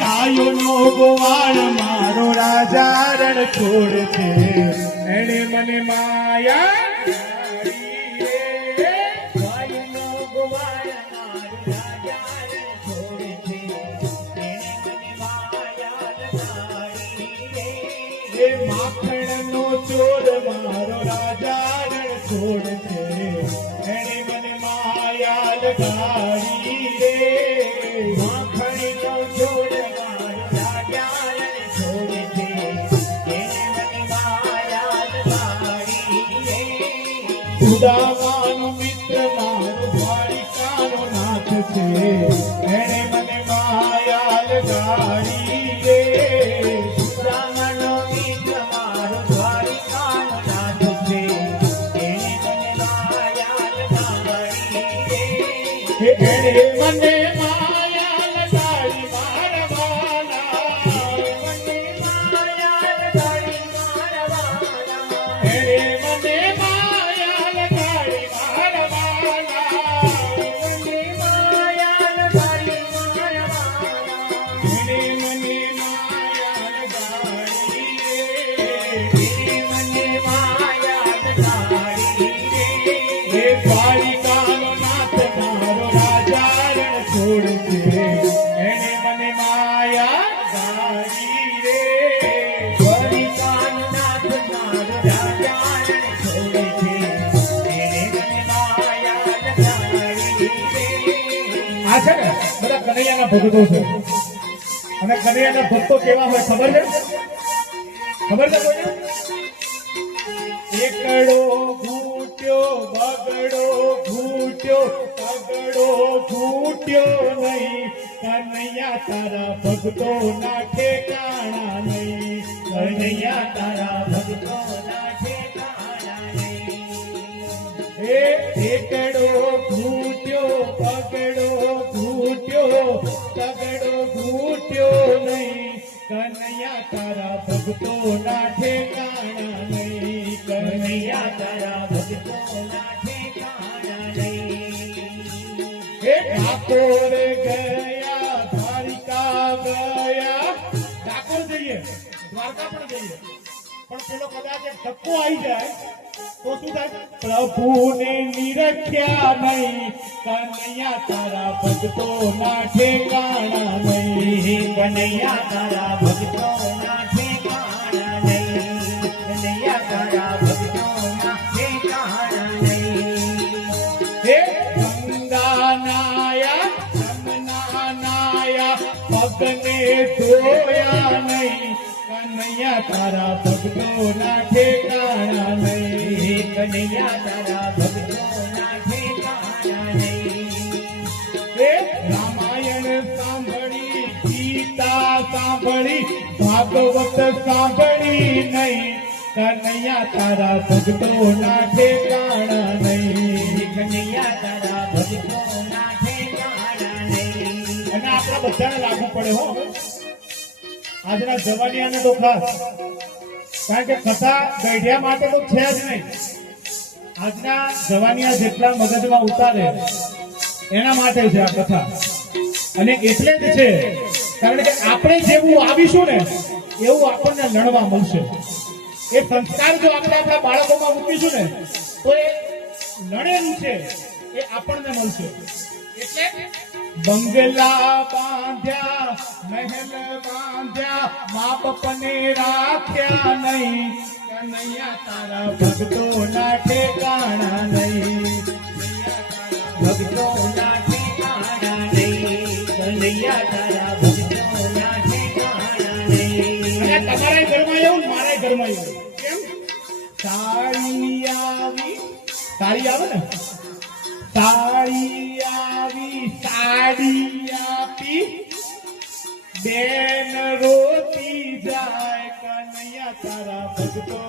ગાયોનો ગોવાળ મારો રાજા રણ છોડ છે એને મને માયા ગાયનો ગોવાળ મારો રાજા રણ છોડ છે એને મને માયા લગાડી રે એ માખણનો ચોર મારો રાજા રણ છોડ છે એને મને માયા લગાડી રે માખણનો ચોર મારો રાજા રણ છોડ છે એને મને માયા લગાડી રે ઉદામાનો મિત્ર મારો દ્વારિકાનો નાથ છે એને મને માયા લગાડી રે રામનો મિત્ર મારો દ્વારિકાનો નાથ છે એને મને માયા લગાડી રે એને મને માયા લગાડી મારા વાલા મને માયા લગાડી મારા વાલા એને મને માયા લગાડી મારા વાલા મને માયા લગાડી મારા વાલા એને મને માયા લગાડી એને મને માયા લગાડી રે એ દ્વારિકાનો નાથ મારો રાજા રણ છોડ છે એને મને માયા લગાડી રે દ્વારિકાનો નાથ મારો રાજા રણ છોડ છે એને મને માયા લગાડી રે આ છે ને બધા કનૈયાના ભક્તો છે અને કનૈયાના ભક્તો કેવા હોય ખબર છે કોઈને એકડો ઘૂટ્યો બગડો ઘૂટ્યો પગડો ઘૂટ્યો નહીં કનૈયા તારા ભક્તો ના ઠેકાણા નહીં કનૈયા તારા ભક્તોના ઠેકાણા નહીં એ એકડો ઘૂટ્યો પગડો ઘૂટ્યો તગડો ઘૂટ્યો નહીં કનૈયા તારા ભક્તો ના ઠેકાણા નહીં કનૈયા તારા ભક્તોના ઠેકાણા નહીં હે ઠાકોર ગયા દ્વારિકા ગયા ઠાકોર જઈએ દ્વારકા પણ જઈએ પણ પેલો કદાચ એક ધક્કો આવી જાય તો શું થાય પ્રભુને નિરખ્યા નહીં કનૈયા તારા ભક્તો ના ઠેકાણા નહીં કનૈયા તારા ભક્તોના ઠેકાણા નહીં કનૈયા તારા ભક્તોના ઠેકાણા નહીં હે ગંગા નાયા જમના નાયા પગને ધોયા નહીં કનૈયા તારા ભક્તો ના ઠેકાણા નહીં કનૈયા તારા ભક્તોના ઠેકાણા નહીં હે રામાયણ સાંભળી ગીતા સાંભળી ભાગવત સાંભળી નહીં કનૈયા તારા ભક્તો ના ઠેકાણા નહીં કનૈયા તારા ભક્તોના ઠેકાણા નહીં અને આપણા બધાને લાગુ પડે હો આજના જવાનિયાને તો ખાસ કારણ કે કથા ગઢિયા માટે તો છે જ નહીં આજના જવાનિયા જેટલા મગજમાં ઉતારે એના માટે છે આ કથા અને એટલે જ છે કારણ કે આપણે જેવું આવીશું ને એવું આપણને લડવા મળશે એ સંસ્કાર જો આપણે આપણા બાળકોમાં મૂકીશું ને તો એ લડેલું છે એ આપણને મળશે એટલે બંગલા બાંધ્યા મહેલ બાંધ્યા મા બાપને રાખ્યા નહીં કનૈયા તારા ભક્તો ના ઠેકાણા નહીં ભક્તોના ઠેકાણા નહીં કનૈયા તારા ભક્તોના ઠેકાણા નહીં અને તમારા ઘરમાં એવું ને મારા ઘરમાં એવું કેમ સાડી આવી સાડી આવે ને સાડી આવી સાડી આપી બેન રોતી જાય કનૈયા તારા ભક્તો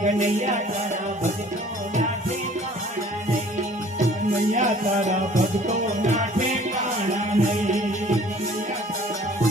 કનૈયા તારા ભક્તોના ઠેકાણા નહીં કનૈયા તારા ભક્તો ના ઠેકાણા નહીં કનૈયા તારા